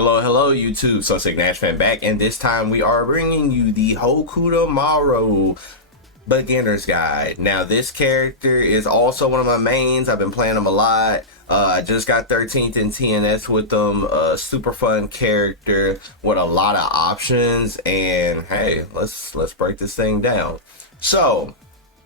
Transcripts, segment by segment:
Hello, YouTube. So Sick Nash fan back, and this time we are bringing you the Hokutomaru beginner's guide. Now, this character is also one of my mains. I've been playing him a lot. I just got 13th in TNS with them. Super fun character with a lot of options. And hey, let's break this thing down. So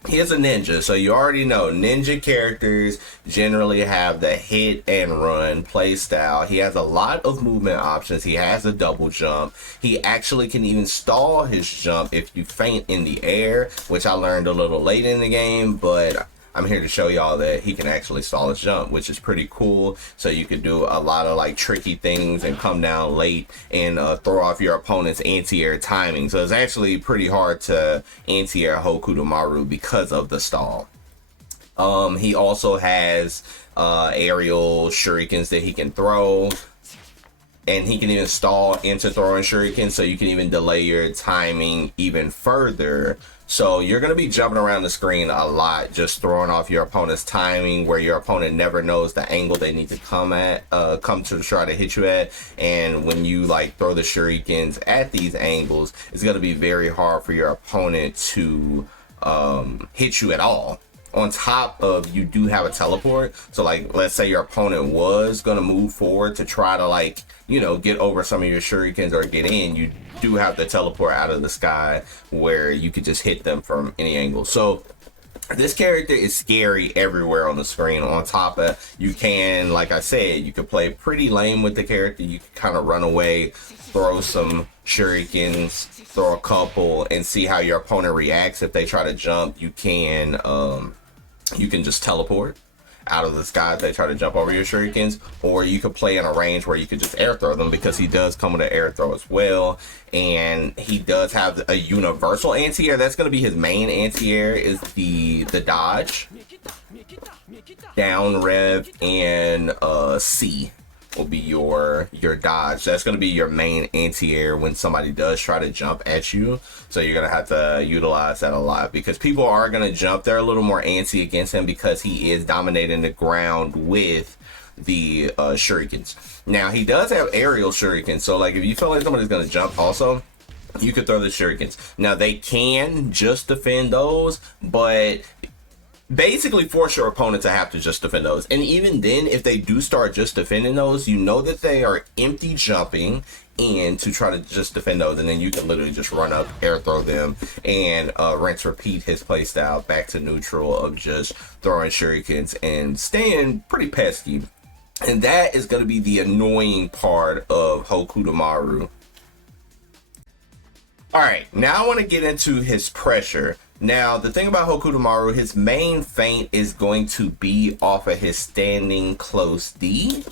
he is a ninja, so you already know ninja characters generally have the hit and run play style. He has a lot of movement options. He has a double jump. He actually can even stall his jump if you faint in the air, which I learned a little late in the game, but I'm here to show y'all that he can actually stall his jump, which is pretty cool. So you could do a lot of like tricky things and come down late and throw off your opponent's anti-air timing. So it's actually pretty hard to anti-air Hokutomaru because of the stall. He also has aerial shurikens that he can throw, and he can even stall into throwing shurikens, so you can even delay your timing even further. So you're going to be jumping around the screen a lot, just throwing off your opponent's timing, where your opponent never knows the angle they need to come to try to hit you at. And when you like throw the shurikens at these angles, it's going to be very hard for your opponent to hit you at all. On top of, you do have a teleport, so like let's say your opponent was gonna move forward to try to like, you know, get over some of your shurikens or get in, you do have the teleport out of the sky where you could just hit them from any angle. So this character is scary everywhere on the screen. On top of, you can, like I said, you can play pretty lame with the character. You can kind of run away, throw some shurikens, throw a couple, and see how your opponent reacts. If they try to jump, you can just teleport out of the sky if they try to jump over your shurikens, or you could play in a range where you could just air throw them, because he does come with an air throw as well. And he does have a universal anti-air. That's going to be his main anti-air, is the dodge, down rev, and C will be your dodge. That's going to be your main anti-air when somebody does try to jump at you. So you're going to have to utilize that a lot, because people are going to jump. They're a little more antsy against him because he is dominating the ground with the shurikens. Now, he does have aerial shurikens, so like if you feel like somebody's going to jump also, you could throw the shurikens. Now, they can just defend those, but basically force your opponent to have to just defend those. And even then, if they do start just defending those, you know that they are empty jumping in to try to just defend those, and then you can literally just run up, air throw them, and rinse repeat his playstyle back to neutral of just throwing shurikens and staying pretty pesky. And that is going to be the annoying part of Hokutomaru. Alright, now I want to get into his pressure. Now, the thing about Hokutomaru, his main feint is going to be off of his standing close D,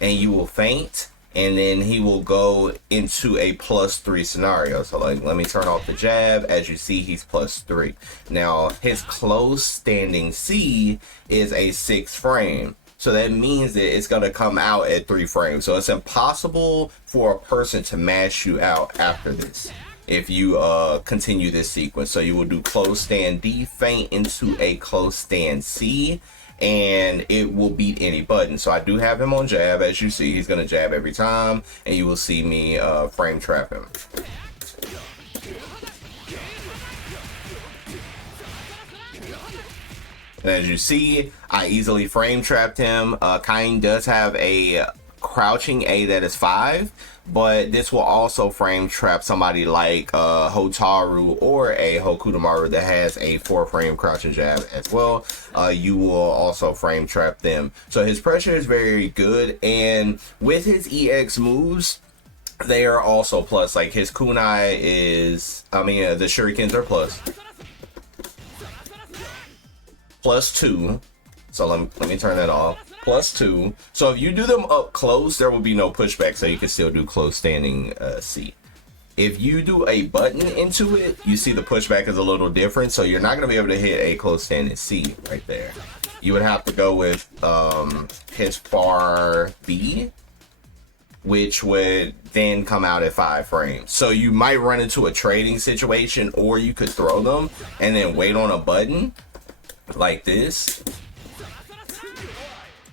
and you will feint, and then he will go into a +3 scenario. So like, let me turn off the jab. As you see, he's +3. Now, his close standing C is a 6 frame. So that means that it's going to come out at 3 frames. So it's impossible for a person to mash you out after this if you continue this sequence. So you will do close stand D, feint into a close stand C, and it will beat any button. So I do have him on jab. As you see, he's going to jab every time, and you will see me frame trap him. And as you see, I easily frame trapped him. Kain does have a crouching A that is 5, but this will also frame trap somebody like Hotaru or a Hokutomaru that has a 4 frame crouching jab as well. You will also frame trap them. So his pressure is very good, and with his EX moves, they are also plus. Like his kunai is, the shurikens are +2. So let me turn that off. +2. So if you do them up close, there will be no pushback, so you can still do close standing C. If you do a button into it, you see the pushback is a little different, so you're not going to be able to hit a close standing C right there. You would have to go with his far B, which would then come out at 5 frames. So you might run into a trading situation, or you could throw them and then wait on a button like this,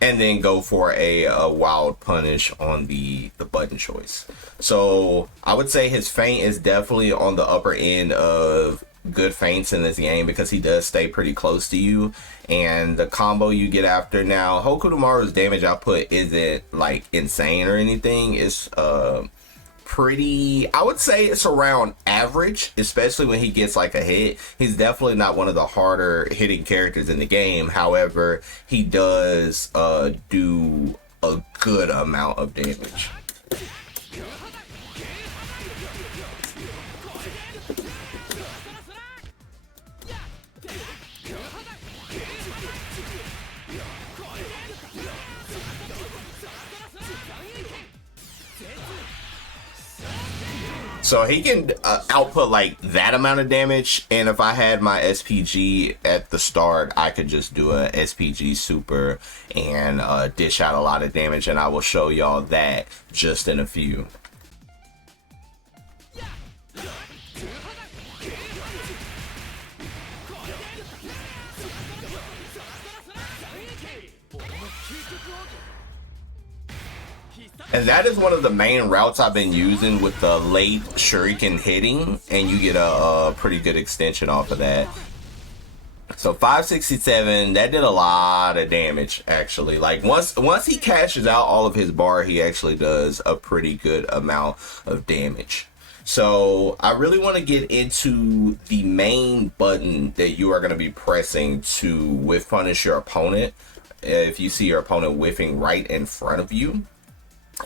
and then go for a wild punish on the button choice. So I would say his feint is definitely on the upper end of good feints in this game because he does stay pretty close to you, and the combo you get after. Now Hokutomaru's damage output isn't like insane or anything. It's pretty, I would say it's around average, especially when he gets like a hit. He's definitely not one of the harder hitting characters in the game. However, he does do a good amount of damage. So he can output like that amount of damage, and if I had my SPG at the start, I could just do a SPG super and dish out a lot of damage, and I will show y'all that just in a few. And that is one of the main routes I've been using with the late shuriken hitting, and you get a pretty good extension off of that. So 567, that did a lot of damage actually. Like once he cashes out all of his bar, he actually does a pretty good amount of damage. So I really want to get into the main button that you are going to be pressing to whiff punish your opponent. If you see your opponent whiffing right in front of you,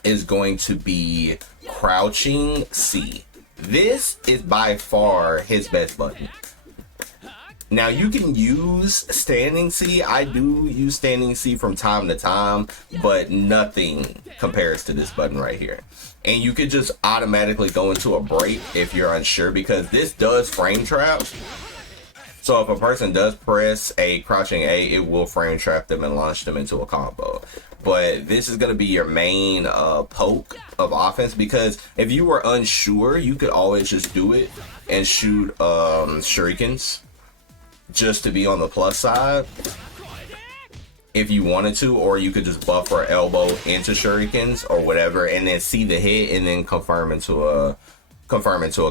is going to be crouching C. This is by far his best button. Now you can use standing C. I do use standing C from time to time, but nothing compares to this button right here. And you could just automatically go into a break if you're unsure, because this does frame trap. So if a person does press a crouching A, it will frame trap them and launch them into a combo. But this is going to be your main poke of offense, because if you were unsure, you could always just do it and shoot shurikens just to be on the plus side if you wanted to, or you could just buffer elbow into shurikens or whatever and then see the hit and then confirm into a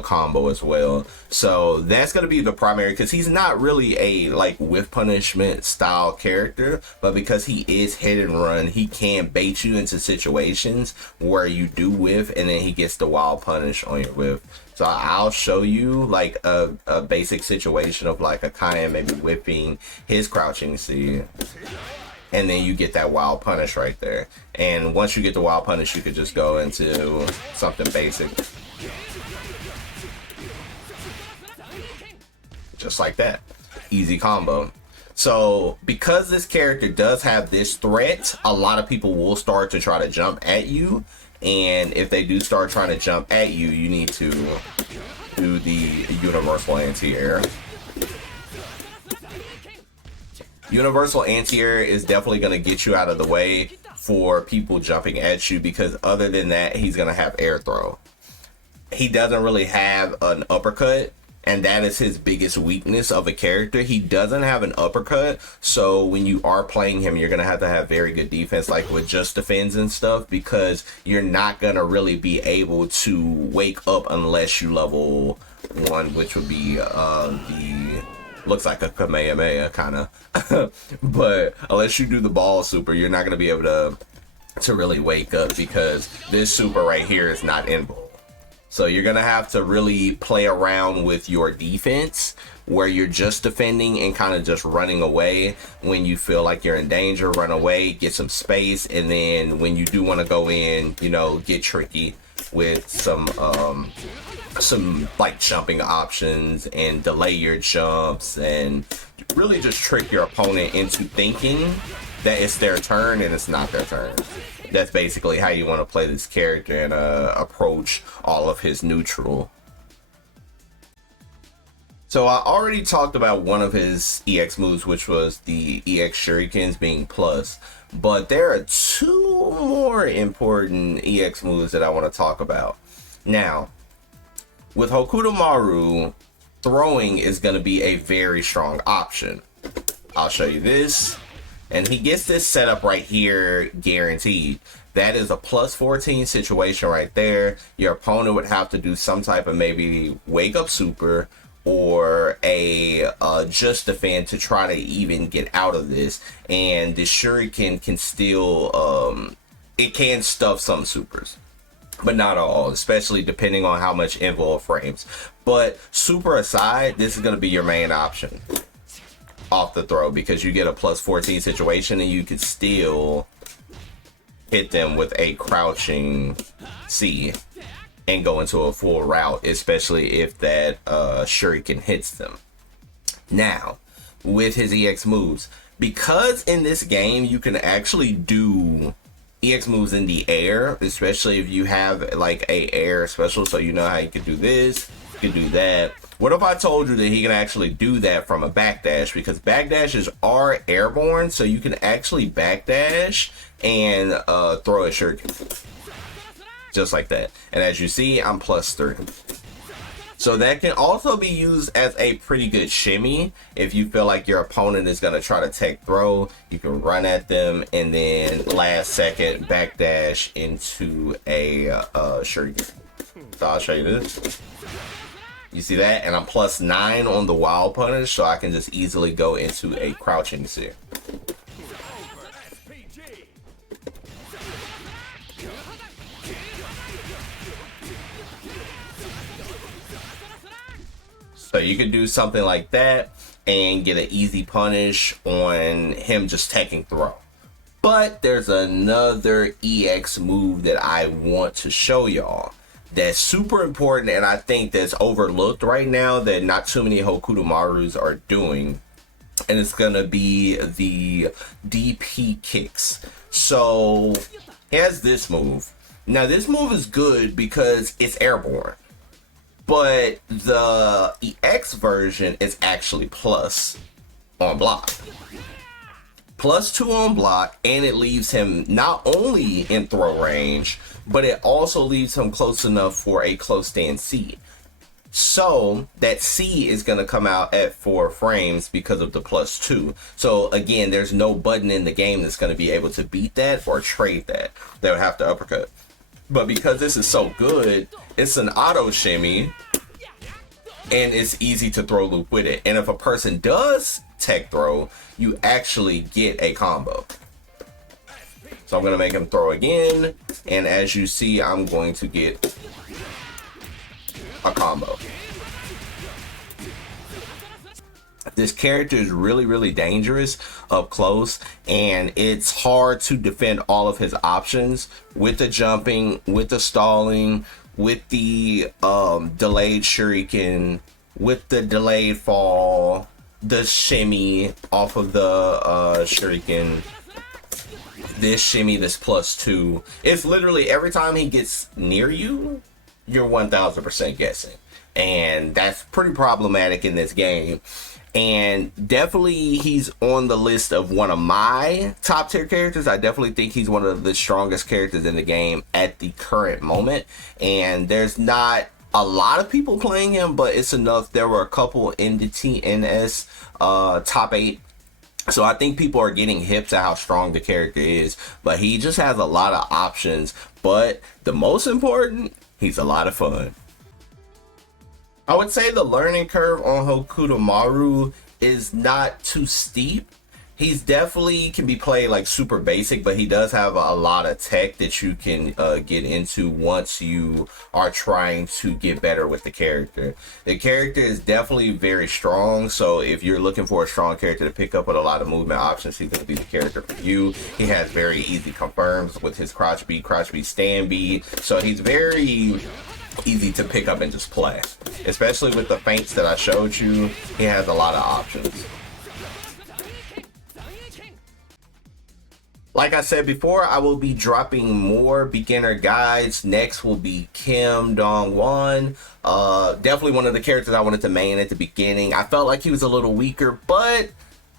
combo as well. So that's going to be the primary, because he's not really a like whiff punishment style character, but because he is hit and run, he can bait you into situations where you do whiff and then he gets the wild punish on your whiff. So I'll show you like a basic situation of like a Cayenne maybe whipping his crouching C, and then you get that wild punish right there. And once you get the wild punish, you could just go into something basic. Just like that. Easy combo. So because this character does have this threat, a lot of people will start to try to jump at you. And if they do start trying to jump at you, you need to do the universal anti-air. Universal anti-air is definitely going to get you out of the way for people jumping at you, because other than that, he's going to have air throw. He doesn't really have an uppercut, and that is his biggest weakness of a character. He doesn't have an uppercut, so when you are playing him, you're going to have very good defense, like with just defends and stuff, because you're not going to really be able to wake up unless you level 1, which would be the... looks like a Kamehameha, kind of. But unless you do the ball super, you're not going to be able to really wake up, because this super right here is not invulnerable. So you're going to have to really play around with your defense, where you're just defending and kind of just running away. When you feel like you're in danger, run away, get some space, and then when you do want to go in, you know, get tricky with some like jumping options and delay your jumps and really just trick your opponent into thinking that it's their turn and it's not their turn. That's basically how you want to play this character and approach all of his neutral. So I already talked about one of his EX moves, which was the EX Shurikens being plus, but there are 2 more important EX moves that I want to talk about. Now, with Hokutomaru, throwing is going to be a very strong option. I'll show you this. And he gets this setup right here guaranteed. That is a plus 14 situation right there. Your opponent would have to do some type of maybe wake up super or a just defend to try to even get out of this. And the shuriken can still it can stuff some supers, but not all, especially depending on how much invo frames. But super aside, this is going to be your main option off the throw, because you get a plus 14 situation and you can still hit them with a crouching C and go into a full route, especially if that shuriken hits them. Now, with his EX moves, because in this game you can actually do EX moves in the air, especially if you have like a air special, so you know how you can do this, you can do that. What if I told you that he can actually do that from a backdash? Because backdashes are airborne, so you can actually backdash and throw a shuriken. Just like that. And as you see, I'm plus 3. So that can also be used as a pretty good shimmy. If you feel like your opponent is going to try to tech throw, you can run at them and then last second backdash into a shuriken. So I'll show you this. You see that? And I'm plus 9 on the wild punish, so I can just easily go into a crouching seer. So you can do something like that and get an easy punish on him just taking throw. But there's another EX move that I want to show y'all that's super important, and I think that's overlooked right now that not too many Hokutomarus are doing. And it's gonna be the DP kicks. So he has this move. Now this move is good because it's airborne, but the EX version is actually plus on block. Plus 2 on block, and it leaves him not only in throw range, but it also leaves him close enough for a close stand C. So that C is going to come out at 4 frames because of the plus 2. So again, there's no button in the game that's going to be able to beat that or trade that. They would have to uppercut. But because this is so good, it's an auto shimmy, and it's easy to throw loop with it. And if a person does tech throw, you actually get a combo. So I'm going to make him throw again, and as you see, I'm going to get a combo. This character is really dangerous up close, and it's hard to defend all of his options with the jumping, with the stalling, with the delayed shuriken, with the delayed fall, the shimmy off of the shuriken, this shimmy, this plus 2. It's literally every time he gets near you, you're 1000% guessing, and that's pretty problematic in this game. And definitely he's on the list of one of my top tier characters. I definitely think he's one of the strongest characters in the game at the current moment, and there's not a lot of people playing him, but it's enough. There were a couple in the TNS top 8, so I think people are getting hip to how strong the character is. But he just has a lot of options, but the most important, he's a lot of fun. I would say the learning curve on Hokutomaru is not too steep. He's definitely can be played like super basic, but he does have a lot of tech that you can get into once you are trying to get better with the character. The character is definitely very strong, so if you're looking for a strong character to pick up with a lot of movement options, he's going to be the character for you. He has very easy confirms with his crouch B, stand B, so he's very easy to pick up and just play. Especially with the feints that I showed you, he has a lot of options. Like I said before, I will be dropping more beginner guides. Next will be Kim Dong-won. Definitely one of the characters I wanted to main at the beginning. I felt like he was a little weaker, but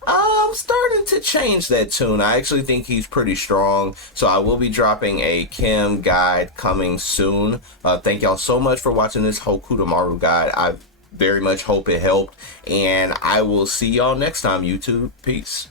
I'm starting to change that tune. I actually think he's pretty strong. So I will be dropping a Kim guide coming soon. Thank y'all so much for watching this Hokutomaru guide. I very much hope it helped. And I will see y'all next time, YouTube. Peace.